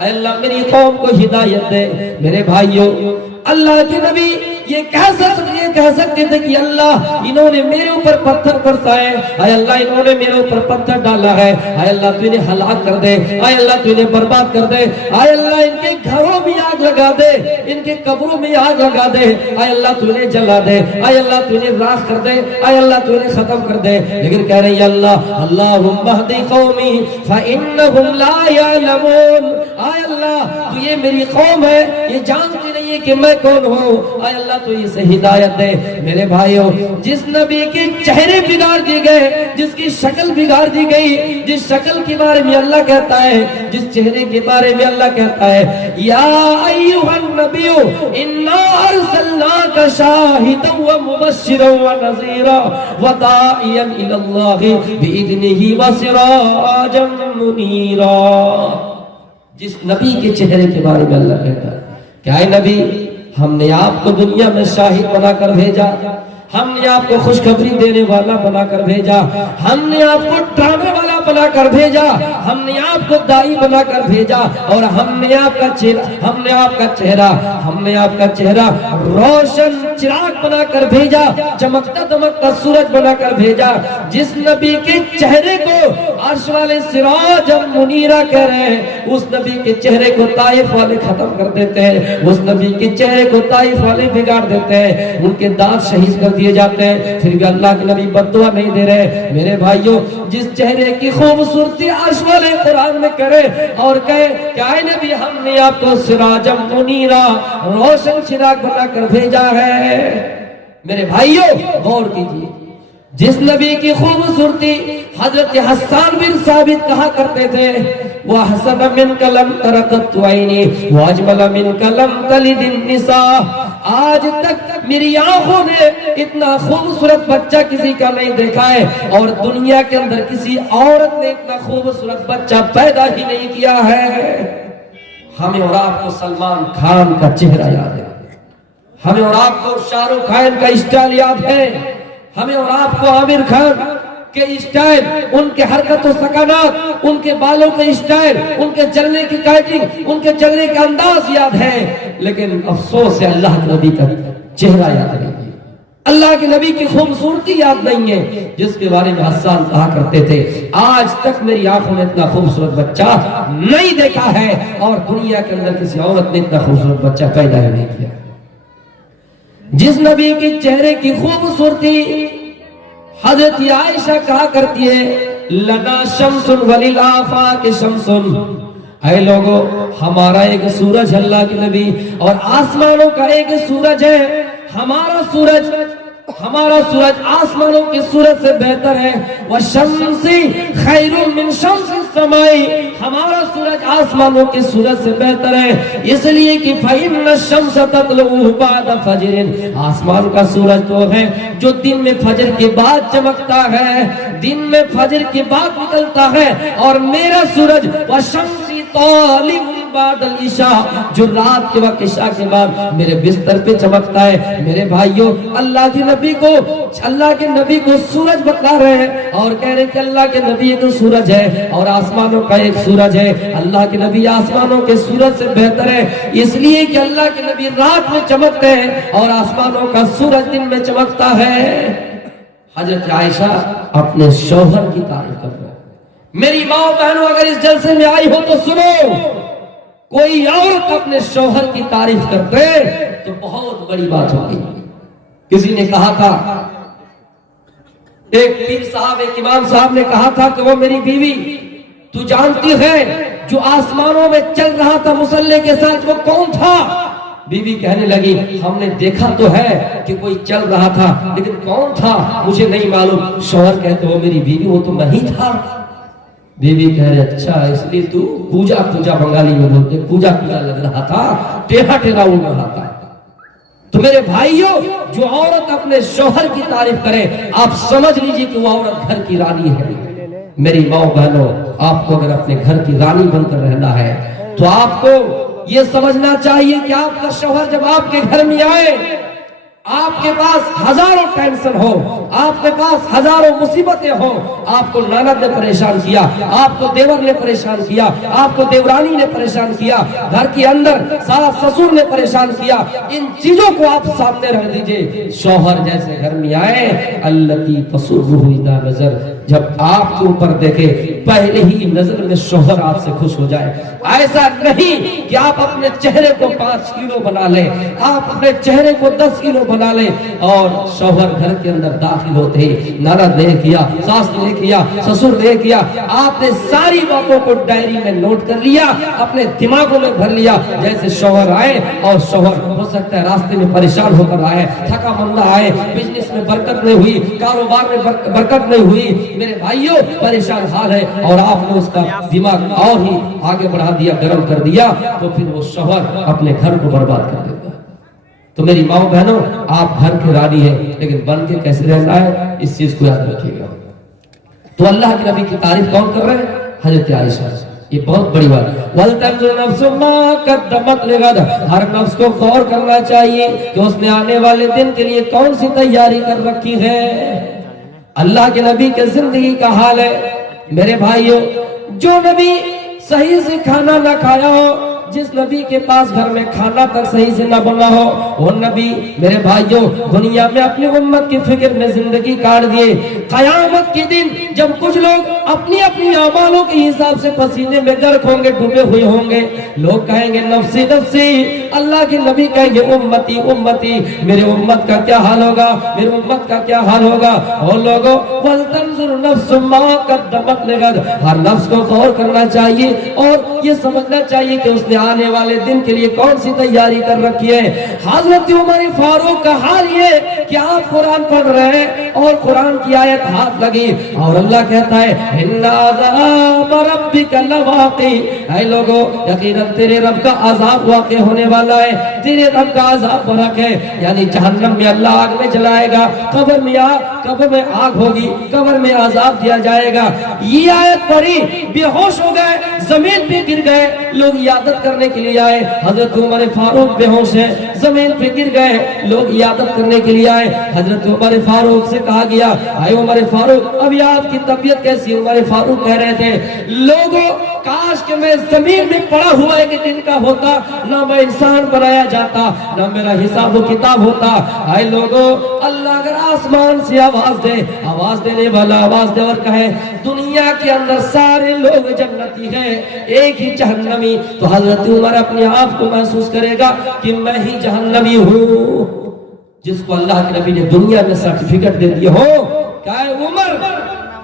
اے اللہ میری قوم کو ہدایت دے. میرے بھائیوں اللہ کے نبی یہ کہہ سکتے تھے کہ اللہ انہوں نے میرے اوپر پتھر برسائے, اے اللہ انہوں نے میرے اوپر پتھر ڈالا ہے, اے اللہ تو انہیں ہلاک کر دے, اے اللہ تو انہیں برباد کر دے, اے اللہ ان کے گھروں میں آگ لگا دے, ان کے قبروں میں آگ لگا دے, اے اللہ تو انہیں جلا دے, اے اللہ تو انہیں راکھ کر دے, اے اللہ تو انہیں ختم کر دے. لیکن کہہ رہے ہیں اللہ اللہم اہدی قومی فإنہم لا یعلمون. اے اللہ تو یہ میری قوم ہے, یہ جانتی نہیں ہے کہ میں کون ہوں, اے اللہ تو اسے ہدایت دے. میرے بھائیوں جس نبی کے چہرے بگاڑ دیے گئے, جس کی شکل بگاڑ دی گئی, جس شکل کے بارے میں اللہ کہتا ہے, جس چہرے کے بارے میں اللہ کہتا ہے یا ایھا النبی انا ارسلناک شاہدا ومبشرا ونذیرا وداعیا الی اللہ باذنہ وسراجا منیرا. جس نبی کے چہرے کے بارے میں اللہ کہتا ہے کہ اے نبی ہم نے آپ کو دنیا میں شاہد بنا کر بھیجا, ہم نے آپ کو خوشخبری دینے والا بنا کر بھیجا, ہم نے آپ کو ڈرانے والا بنا کر بھیجا, ہم نے آپ کو دائی بنا کر بھیجا, اور ہم نے آپ کا چہرہ روشن چراغ بنا کر بھیجا, چمکتا دمکتا سورج بنا کر بھیجا. جس نبی کے چہرے کو عرش والے سراج منیرہ کہہ رہے ہیں, اس نبی کے چہرے کو طائف والے ختم کر دیتے ہیں, اس نبی کے چہرے کو طائف والے بگاڑ دیتے ہیں, ان کے دانت شہید کر دیے جاتے ہیں, پھر بھی اللہ کے نبی بددعا نہیں دے رہے. میرے بھائیوں جس چہرے کی خوبصورتی عرش والے قرآن میں کرے اور کہے کہ اے نبی ہم نے آپ کو سراج منیرہ روشن چراغ بنا کر بھیجا ہے. میرے بھائیوں غور کیجیے, جس نبی کی خوبصورتی حضرت حسان بن ثابت کہا کرتے تھے وَأَحْسَنَ مِنْكَ لَمْ تَرَ قَطُّ عَيْنِي وَأَجْمَلَ مِنْكَ لَمْ تَلِدِ النِّسَاءُ. آج تک میری آنکھوں نے اتنا خوبصورت بچہ کسی کا نہیں دیکھا ہے, اور دنیا کے اندر کسی عورت نے اتنا خوبصورت بچہ پیدا ہی نہیں کیا ہے. ہمیں اور آپ کو سلمان خان کا چہرہ یاد ہے, ہمیں اور آپ کو شاہ رخ خان کا اسٹائل یاد ہے, ہمیں اور آپ کو عامر خان کے اسٹائل, ان کے حرکت و سکنات, ان کے بالوں کے اسٹائل, ان کے چلنے کی کٹنگ, ان کے چلنے کا انداز یاد ہے. لیکن افسوس ہے اللہ کے نبی کا چہرہ یاد نہیں ہے, اللہ کے نبی کی خوبصورتی یاد نہیں ہے, جس کے بارے میں حسان کہا کرتے تھے آج تک میری آنکھوں نے اتنا خوبصورت بچہ نہیں دیکھا ہے, اور دنیا کے اندر کسی عورت نے اتنا خوبصورت بچہ پیدا ہی نہیں کیا. جس نبی کے چہرے کی خوبصورتی حضرت عائشہ کہا کرتی ہے لنا شمس وللآفاق شمس, اے لوگوں، ہمارا ایک سورج اللہ کے نبی، اور آسمانوں کا ایک سورج ہے. ہمارا سورج آسمانوں کے سورج سے بہتر ہے. وَالشَّمْسِ خَيْرٌ مِّن شَمْسِ السَّمَاءِ، ہمارا سورج آسمانوں کے سورج سے بہتر ہے، اس لیے کہ فَإِنَّ الشَّمْسَ تَطْلُعُ بَعْدَ فَجْرٍ، آسمان کا سورج تو ہے جو دن میں فجر کے بعد چمکتا ہے، دن میں فجر کے بعد نکلتا ہے، اور میرا سورج وَالشَّمْسِ طَالِعٌ بعد العشاء، جو رات کے وقت عشاء کے بعد میرے بستر پہ چمکتا ہے. میرے بھائیوں، اللہ کے نبی کو سورج بتا رہے ہیں اور کہہ رہے کہ اللہ کے نبی ایک سورج ہے اور آسمانوں کا ایک سورج ہے. اللہ کے نبی آسمانوں کے سورج سے بہتر ہے، اس لیے کہ اللہ کے نبی رات میں چمکتے ہیں اور آسمانوں کا سورج دن میں چمکتا ہے. حضرت عائشہ اپنے شوہر کی تعریف کر رہے ہیں. میری ماں بہنوں، اگر اس جلسے میں آئی ہو تو سنو، کوئی عورت اپنے شوہر کی تعریف کرتے تو بہت بڑی بات ہوگی. کسی نے کہا تھا، ایک پیر صاحب، ایک امام صاحب نے کہا تھا کہ وہ میری بیوی، تو جانتی ہے جو آسمانوں میں چل رہا تھا مصلے کے ساتھ وہ کون تھا؟ بیوی کہنے لگی، ہم نے دیکھا تو ہے کہ کوئی چل رہا تھا، لیکن کون تھا مجھے نہیں معلوم. شوہر کہتے وہ میری بیوی، وہ تو میں ہی تھا. بیوی کہہ رہے اچھا، اس لیے تو پوجا بنگالی میں بولتے پوجا لگ رہا تھا، ٹیڑھا اڑ رہا تھا. تو میرے بھائیوں، جو عورت اپنے شوہر کی تعریف کرے، آپ سمجھ لیجئے کہ وہ عورت گھر کی رانی ہے. میری ماں بہنوں، آپ کو اگر اپنے گھر کی رانی بن کر رہنا ہے تو آپ کو یہ سمجھنا چاہیے کہ آپ کا شوہر جب آپ کے گھر میں آئے، آپ کے پاس ہزاروں ٹینشن ہو، آپ کے پاس ہزاروں مصیبتیں ہو، آپ کو نند نے پریشان کیا، آپ کو دیور نے پریشان کیا، آپ کو دیورانی نے پریشان کیا، گھر کے اندر ساس سسر نے پریشان کیا، ان چیزوں کو آپ سامنے رکھ دیجئے. شوہر جیسے گھر میں آئے، التی تسرہ اذا نظر، جب آپ کے اوپر دیکھے پہلے ہی نظر میں شوہر آپ سے خوش ہو جائے. ایسا نہیں کہ آپ اپنے چہرے کو 5 کلو بنا لیں، آپ اپنے چہرے کو 10 کلو بنا لیں، اور شوہر گھر کے اندر داخل ہوتے ہی نند نے کیا، ساس نے کیا، سسر نے کیا، آپ نے ساری باتوں کو ڈائری میں نوٹ کر لیا، اپنے دماغوں میں بھر لیا. جیسے شوہر آئے، اور شوہر ہو سکتا ہے راستے میں پریشان ہو کر آئے، تھکا مندہ آئے، بزنس میں برکت نہیں ہوئی، کاروبار میں برکت نہیں ہوئی، میرے بھائیوں پریشان حال ہے، اور آپ نے اس کا دماغ اور ہی آگے بڑھا دیا، گرم کر دیا، تو پھر وہ شوہر اپنے گھر کو برباد کر دیتا ہے. تو میری ماں بہنوں، آپ گھر کے رانی ہیں، لیکن بن کے کیسے رہنا ہے، اس چیز کو یاد رکھیے گا. تو اللہ کے نبی کی تعریف کون کر رہے ہیں؟ حضرت عائشہ. یہ بہت بڑی بات ہے. وَلْتَنْظُرْ نَفْسٌ مَا قَدَّمَتْ لِغَدٍ، ہر نفس کو غور کرنا چاہیے کہ اس نے آنے والے دن کے لیے کون سی تیاری کر رکھی ہے. اللہ کے نبی کے زندگی کا حال ہے. میرے بھائیوں، جو نبی صحیح سے کھانا نہ کھایا ہو، جس نبی کے پاس گھر میں کھانا تک صحیح سے نہ بنا ہو، وہ نبی میرے بھائیوں دنیا میں اپنی امت کی فکر میں زندگی کاٹ دیے. قیامت کے دن جب کچھ لوگ اپنی اپنی اعمالوں کے حساب سے پسینے میں غرق ہوں گے، ڈوبے ہوئے ہوں گے، لوگ کہیں گے نفسی نفسی، اللہ کے نبی کہیں گے امتی امتی، میرے امت کا کیا حال ہوگا، میرے امت کا کیا حال ہوگا. اور لوگوں وَلْتَنْظُرْ نَفْسٌ مَا قَدَّمَتْ لِغَدٍ، ہر نفس کو غور کرنا چاہیے اور یہ سمجھنا چاہیے کہ اس نے آنے والے دن کے لیے کون سی تیاری کر رکھی ہے. حضرت عمر فاروق کا حال یہ کہ آپ قرآن پڑھ رہے ہیں اور قرآن کی آیت ہاتھ لگی اور اللہ کہتا ہے إِنَّ عَذَابَ رَبِّكَ لَوَاقِعٌ، اے لوگوں یقیناً تیرے رب کا عذاب واقع ہونے والا ہے. تیرے رب کا عذاب برق ہے، یعنی جہنم میں اللہ آگ میں جلائے گا، قبر میں آگ ہوگی، قبر میں عذاب دیا جائے گا. یہ آیت پڑھی، بے ہوش ہو گئے، زمین پہ گر گئے. لوگ عیادت کرنے کے لیے آئے، حضرت عمر فاروق بے ہوش ہیں، زمین پہ گر گئے. لوگ عیادت کرنے کے لیے آئے، حضرت عمر فاروق سے کہا گیا اے عمر فاروق ابھی آپ کی طبیعت کیسی؟ عمر فاروق کہہ رہے تھے لوگوں کاش کہ میں زمین میں پڑا ہوا ایک دن کا ہوتا، نہ میں انسان بنایا جاتا، نہ میرا حساب و کتاب ہوتا. اے لوگوں اللہ اگر آسمان سے آواز دے، آواز دینے والا آواز دے اور کہے دنیا کے اندر سارے لوگ جنتی ہیں، ایک ہی جہنمی، تو حضرت عمر اپنے آپ کو محسوس کرے گا کہ میں ہی جہنمی ہوں. جس کو اللہ کے نبی نے دنیا میں سرٹیفکیٹ دے دیا ہو کہ اے عمر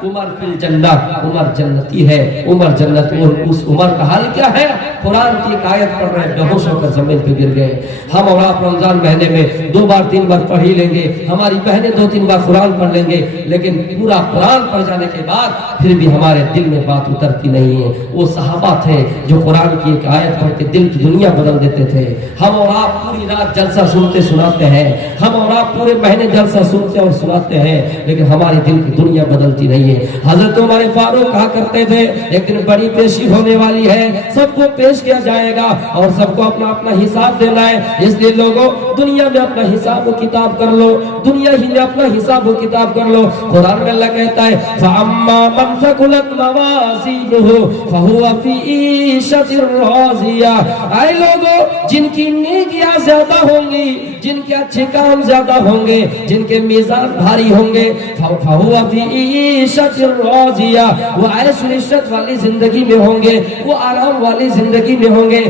عمر فی الجنہ، عمر جنتی ہے، عمر جنت۔ اور اس عمر کا حال کیا ہے؟ قرآن کی ایک آیت پڑھ رہے بے ہوش ہو کر زمین پہ گر گئے۔ ہم اور آپ رمضان مہینے میں 2 بار 3 بار پڑھ ہی لیں گے، ہماری بہنیں 2-3 بار قرآن پڑھ لیں گے، لیکن پورا قرآن پڑھ جانے کے بعد پھر بھی ہمارے دل میں بات اترتی نہیں ہے۔ وہ صحابہ تھے جو قرآن کی ایک آیت پڑھ کے دل کی دنیا بدل دیتے تھے۔ ہم اور آپ پوری رات جلسہ سنتے سناتے ہیں، ہم اور آپ پورے مہینے جلسہ سنتے اور سناتے ہیں، لیکن ہماری دل کی دنیا بدلتی نہیں ہے۔ حضرت عمر فاروق کہا کرتے تھے ایک دن بڑی پیشی ہونے والی ہے، سب کو پیش کیا جائے گا اور سب کو اپنا اپنا حساب دینا ہے، اس لیے لوگوں دنیا میں اپنا حساب و کتاب کر لو، دنیا ہی میں اپنا حساب و کتاب کر لو۔ قرآن میں اللہ کہتا ہے فَأَمَّا مَنْ ثَقُلَتْ مَوَازِينُهُ فَهُوَ فِي عِيشَةٍ رَاضِيَةٍ۔ اے لوگوں جن کی نیکیاں زیادہ ہوں گی، جن کے اچھے کام زیادہ ہوں گے، جن کے میزان بھاری ہوں گے، فَهُوَ فِي عِيشَةٍ رَاضِيَةٍ، وہ عیش و عشرت والی زندگی میں ہوں گے، وہ آرام والی زندگی میں ہوں گے۔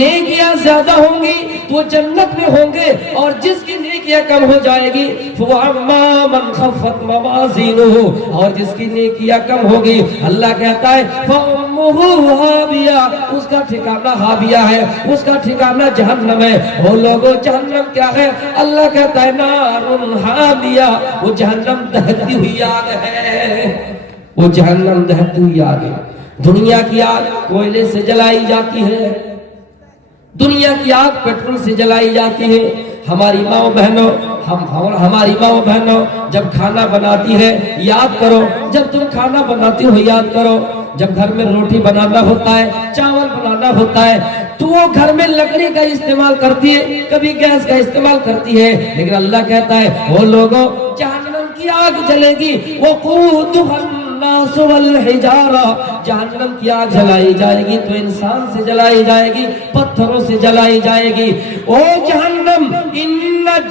نیکیاں زیادہ ہوں گی تو جنت میں ہوں گے، اور جس کی نیکیاں کم ہو جائے گی فَأَمَّا مَنْ خَفَّتْ مَوَازِينُهُ، اور جس کی نیکیاں کم ہوگی اللہ کہتا ہے فَأُمُّهُ هَاوِيَةٌ، اس کا ٹھکانہ ہاویہ ہے، اس کا ٹھکانہ جہنم ہے۔ وہ لوگوں جہنم کیا ہے؟ اللہ کہتا ہے نارٌ حامیہ، وہ جہنم دہتی ہوئی آگ ہے، وہ جہنم دہتی ہوئی آگ ہے۔ دنیا کی آگ کوئلے سے جلائی جاتی ہے، دنیا کی آگ پیٹرول سے جلائی جاتی ہے۔ ہماری ماں بہنوں، ہماری ماں بہنوں جب کھانا بناتی ہے یاد کرو، جب تم کھانا بناتی ہو یاد کرو، جب گھر میں روٹی بنانا ہوتا ہے، چاول بنانا ہوتا ہے، تو وہ گھر میں لکڑی کا استعمال کرتی ہے، کبھی گیس کا استعمال کرتی ہے، لیکن اللہ کہتا ہے وہ لوگوں جہنم کی آگ جلے گی، وقودها الناس والحجارہ، جہنم کی آگ جلائی جائے گی تو انسان سے جلائی جائے گی، پتھروں سے جلائی جائے گی۔ او جہنم ان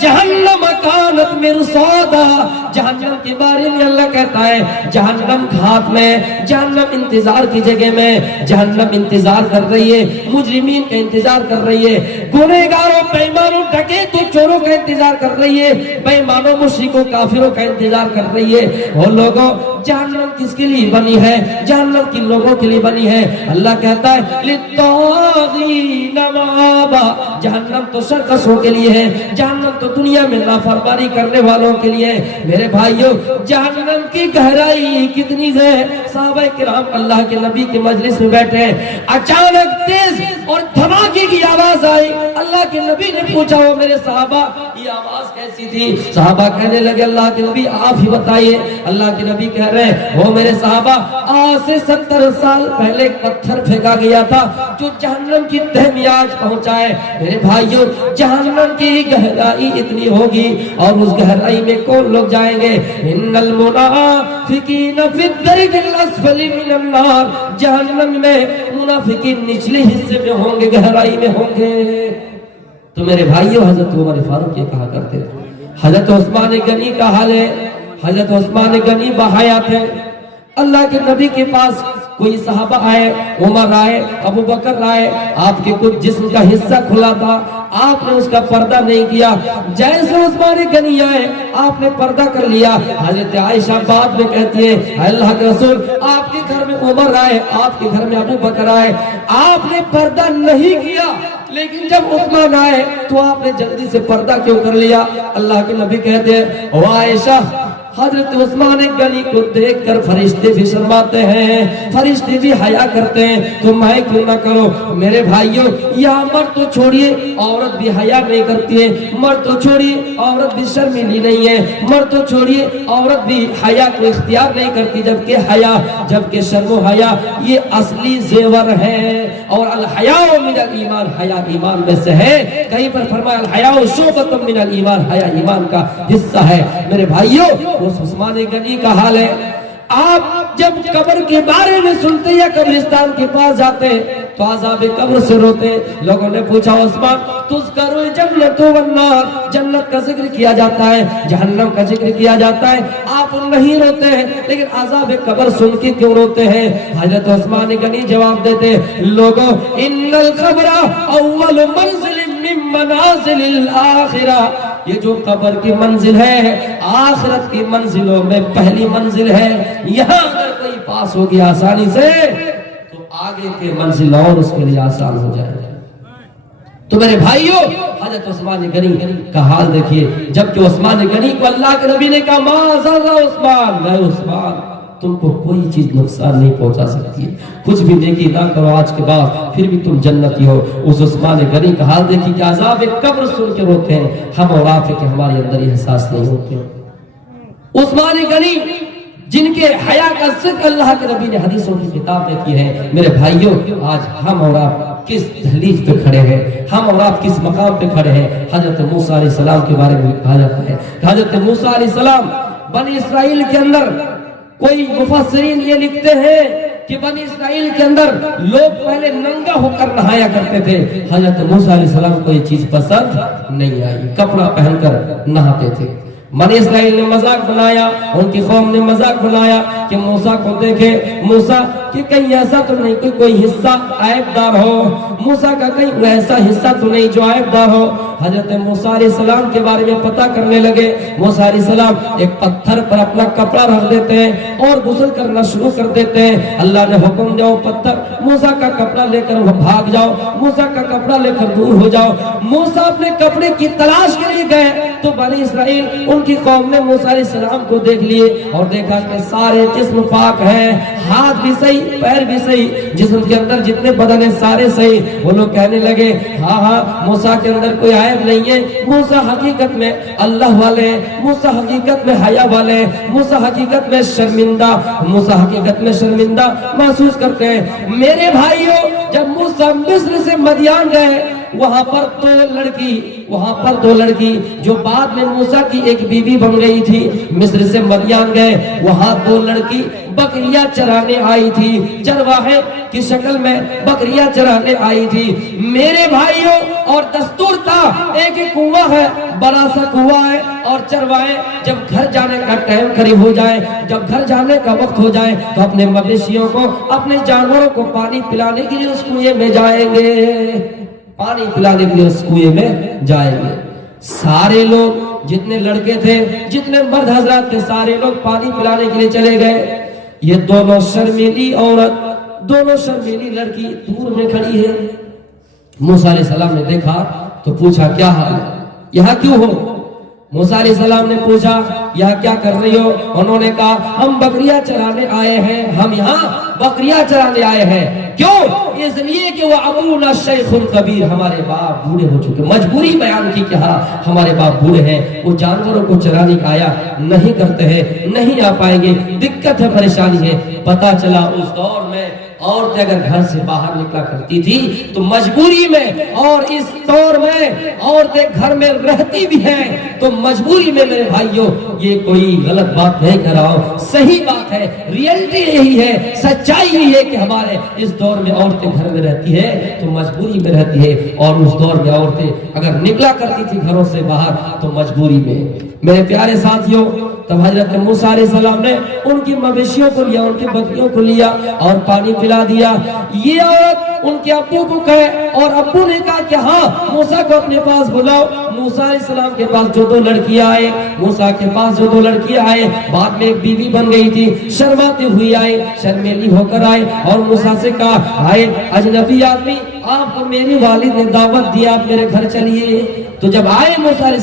جہنم کانت مرصادا، جہنم کے بارے میں اللہ کہتا ہے جہنم گھات میں، جہنم انتظار کی جگہ میں، جہنم انتظار کر رہی ہے، مجرمین کا انتظار کر رہی ہے، گنہگاروں بےایمانوں ڈکیتوں چوروں کا انتظار کر رہی ہے، بے ایمانوں مشرکوں کافروں کا انتظار کر رہی ہے۔ وہ لوگوں جہنم کس کے لیے بنی ہے؟ جہنم کن لوگوں کے لیے بنی ہے؟ اللہ کہتا ہے للطاغین مآبا، جہنم تو سرکشوں کے لیے ہے، جہنم تو دنیا میں نافرمانی کرنے والوں کے لیے ہے۔ میرے بھائیوں جہنم کی گہرائی کتنی ہے؟ صحابہ کرام اللہ کے نبی کے مجلس میں بیٹھے ہیں، اچانک تیز اور دھماکے کی آواز آئی، اللہ کے نبی نے پوچھا وہ میرے صحابہ یہ آواز کیسی تھی؟ صحابہ کہنے لگے اللہ کے نبی آپ ہی بتائیے۔ اللہ کے نبی کہہ رہے ہیں وہ میرے صحابہ آج سے 70 سال پہلے ایک پتھر پھینکا گیا تھا جو جہنم کی تہ میں آج پہنچا ہے۔ میرے بھائیوں جہنم کی گہرائی اتنی ہوگی اور اس گہرائی میں کون لوگ جائیں گے؟ ان المنافقین فی الدرک الاسفل من النار، جہنم میں منافقین نچلے حصے میں ہوں گے، گہرائی میں ہوں گے۔ تو میرے بھائیوں حضرت عمر فاروق یہ کہا کرتے تھے۔ حضرت عثمان غنی کا حال ہے، حضرت عثمان غنی بحیات ہے، اللہ کے نبی کے پاس کوئی صحابہ آئے، عمر آئے، ابو بکر آئے، آپ کے کچھ جسم کا حصہ کھلا تھا، آپ نے اس کا پردہ نہیں کیا، جیسے عثمان غنی آئے آپ نے پردہ کر لیا۔ حضرت عائشہ بعد میں کہتی ہے اللہ کے رسول آپ کے گھر میں عمر آئے، آپ کے گھر میں ابو بکر آئے، آپ نے پردہ نہیں کیا، لیکن جب عثمان آئے تو آپ نے جلدی سے پردہ کیوں کر لیا؟ اللہ کے نبی کہتے ہیں او عائشہ حضرت عثمان غنی کو دیکھ کر فرشتے بھی شرماتے ہیں، فرشتے بھی حیا کرتے ہیں، تو میں کیوں نہ کرو؟ میرے بھائیوں یا مرد تو چھوڑیے عورت بھی حیا نہیں کرتی ہے، مرد تو چھوڑیے عورت بھی شرمیلی نہیں ہے، مرد تو چھوڑیے عورت بھی حیا کو اختیار نہیں کرتی، جبکہ حیا، جبکہ شرم و حیا یہ اصلی زیور ہے، اور الحیاء من الایمان، حیا ایمان میں سے ہے۔ کہیں پر فرمایا الحیاء شعبۃ من الایمان، حیا ایمان کا حصہ ہے۔ میرے بھائیوں اس عثمان غنی کا حال ہے، آپ جب قبر کے بارے میں سنتے یا قبرستان کے پاس جاتے تو عذاب قبر سے روتے۔ لوگوں نے پوچھا عثمان تذکر الجنت والنار، جنت کا ذکر کیا جاتا ہے، جہنم کا ذکر کیا جاتا ہے، آپ نہیں روتے ہیں، لیکن عذاب قبر سن کے کیوں روتے ہیں؟ حضرت عثمان غنی جواب دیتے لوگوں ان القبر اول منزل من منازل الاخرہ، یہ جو قبر کی منزل ہے آخرت کی منزلوں میں پہلی منزل ہے، یہاں اگر کوئی پاس ہو گیا آسانی سے تو آگے کے منزل اور اس کے لیے آسان ہو جائے گا۔ تو میرے بھائیوں، حضرت عثمان غنی کا حال دیکھیے، جبکہ عثمان غنی کو اللہ کے نبی نے کہا معاذ عثمان، میں عثمان تم کو کوئی چیز نقصان نہیں پہنچا سکتی ہے، کچھ بھی نیکی نہ کرو آج کے بعد پھر بھی تم جنتی ہو۔ اس عثمان غنی کا حال دیکھیے کہ عذاب قبر سن کے روتے ہیں ہم، اور آپ کہ ہمارے اندر یہ احساس نہیں ہوتے ہیں۔ عثمان غنی جن کے حیا کا ذکر اللہ کے نبی نے حدیثوں کی کتاب میں کی ہے، میرے بھائیوں آج ہم اور آپ کس دہلیز پہ کھڑے ہیں، ہم اور آپ کس مقام پہ کھڑے ہیں۔ حضرت موسیٰ علیہ السلام کے بارے میں کہا جاتا ہے کہ حضرت موسیٰ علیہ السلام بنی اسرائیل کے اندر، کوئی مفسرین یہ لکھتے ہیں کہ بنی اسرائیل کے اندر لوگ پہلے ننگا ہو کر نہایا کرتے تھے، حضرت موسیٰ علیہ السلام کو یہ چیز پسند نہیں آئی، کپڑا پہن کر نہاتے تھے۔ بنی اسرائیل نے مذاق بنایا، ان کی قوم نے مذاق بنایا کہ موسیٰ کو دیکھے، موسیٰ کہ کہیں ایسا تو نہیں کہ کوئی حصہ عیب دار ہو، موسیٰ کا کہیں ایسا حصہ تو نہیں جو عیب دار ہو۔ حضرت موسیٰ علیہ السلام کے بارے میں پتہ کرنے لگے۔ موسیٰ علیہ السلام ایک پتھر پر اپنا کپڑا رکھ دیتے ہیں اور غسل کرنا شروع کر دیتے ہیں۔ اللہ نے حکم دیا پتھر موسیٰ کا کپڑا لے کر وہ بھاگ جاؤ، موسیٰ کا کپڑا لے کر دور ہو جاؤ۔ موسیٰ اپنے کپڑے کی تلاش کے لیے گئے تو بنی اسرائیل ان کی قوم نے موسیٰ علیہ السلام کو دیکھ لیے اور دیکھا کہ سارے جسم پاک ہیں، ہاتھ بھی صحیح، پیر بھی صحیح، جسم کے اندر جتنے بدن ہیں سارے صحیح۔ وہ لوگ کہنے لگے ہاں ہاں موسیٰ کے اندر کوئی عیب نہیں ہے، موسیٰ حقیقت میں اللہ والے ہیں، موسیٰ حقیقت میں حیا والے ہیں، موسیٰ حقیقت میں شرمندہ، موسیٰ حقیقت میں شرمندہ محسوس کرتے ہیں۔ میرے بھائیوں، جب موسیٰ مصر سے مدین گئے وہاں پر دو لڑکی جو بعد میں موسیٰ کی ایک بیوی بن گئی تھی، مصر سے مدین گئے، وہاں دو لڑکی بکریاں چرانے آئی تھی، چرواہے کی شکل میں بکریاں چرانے آئی تھی۔ میرے بھائیوں، اور دستور تھا ایک کنواں ہے، بڑا سا کنواں ہے، اور چرواہے جب گھر جانے کا ٹائم قریب ہو جائے، جب گھر جانے کا وقت ہو جائے تو اپنے مویشیوں کو، اپنے جانوروں کو پانی پلانے کے لیے اس کنویں میں جائیں گے، پانی پلانے کے لیے اس کنویں میں جائیں گے۔ سارے لوگ جتنے لڑکے تھے، جتنے مرد حضرات تھے، سارے لوگ پانی پلانے کے لیے چلے گئے۔ یہ دونوں شرمیلی عورت، دونوں شرمیلی لڑکی دور میں کھڑی ہے۔ موسیٰ علیہ السلام نے دیکھا تو پوچھا کیا حال ہے، یہاں کیوں ہو؟ موسیٰ علیہ السلام نے پوچھا یہاں کیا کر رہی ہو؟ انہوں نے کہا ہم بکریاں چرانے آئے ہیں، ہم یہاں بکریاں چرانے آئے ہیں۔ کیوں؟ اس لیے کہ وہ ابونا شیخ کبیر، ہمارے باپ بوڑھے ہو چکے۔ مجبوری بیان کی کہ ہاں ہمارے باپ بوڑھے ہیں، وہ جانوروں کو چرانے کا آیا نہیں کرتے ہیں، نہیں آ پائیں گے، دقت ہے، پریشانی ہے۔ پتا چلا اس دور میں عورتیں اگر گھر سے باہر نکلا کرتی تھی تو مجبوری میں، اور اس دور میں عورتیں گھر میں رہتی بھی ہیں تو مجبوری میں۔ میرے بھائیوں، یہ کوئی غلط بات نہیں کر رہا ہوں، صحیح بات ہے، ریئلٹی یہی ہے، سچائی یہی ہے کہ ہمارے اس دور میں عورتیں گھر میں رہتی ہے تو مجبوری میں رہتی ہے، اور اس دور میں عورتیں اگر نکلا کرتی تھی گھروں سے باہر تو مجبوری میں۔ میرے پیارے ساتھیوں، تب حضرت موسیٰ علیہ السلام نے ان کی مویشیوں کو لیا، ان کی بکریوں کو لیا اور پانی پلا دیا۔ یہ عورت ان کے ابو کو کہے، اور ابو نے کہا کہ ہاں موسیٰ کو اپنے پاس بلاؤ۔ موسیٰ علیہ السلام کے پاس جو دو لڑکیاں آئے، موسیٰ کے پاس جو دو لڑکیاں آئے، بعد میں ایک بیوی بن گئی تھی، شرماتے ہوئی آئے، شرمیلی ہو کر آئے، اور موسیٰ سے کہا آئے اجنبی آدمی، آپ کو میری والد نے دعوت دیا، آپ میرے گھر چلیے۔ تو جب آئے موسیٰ علیہ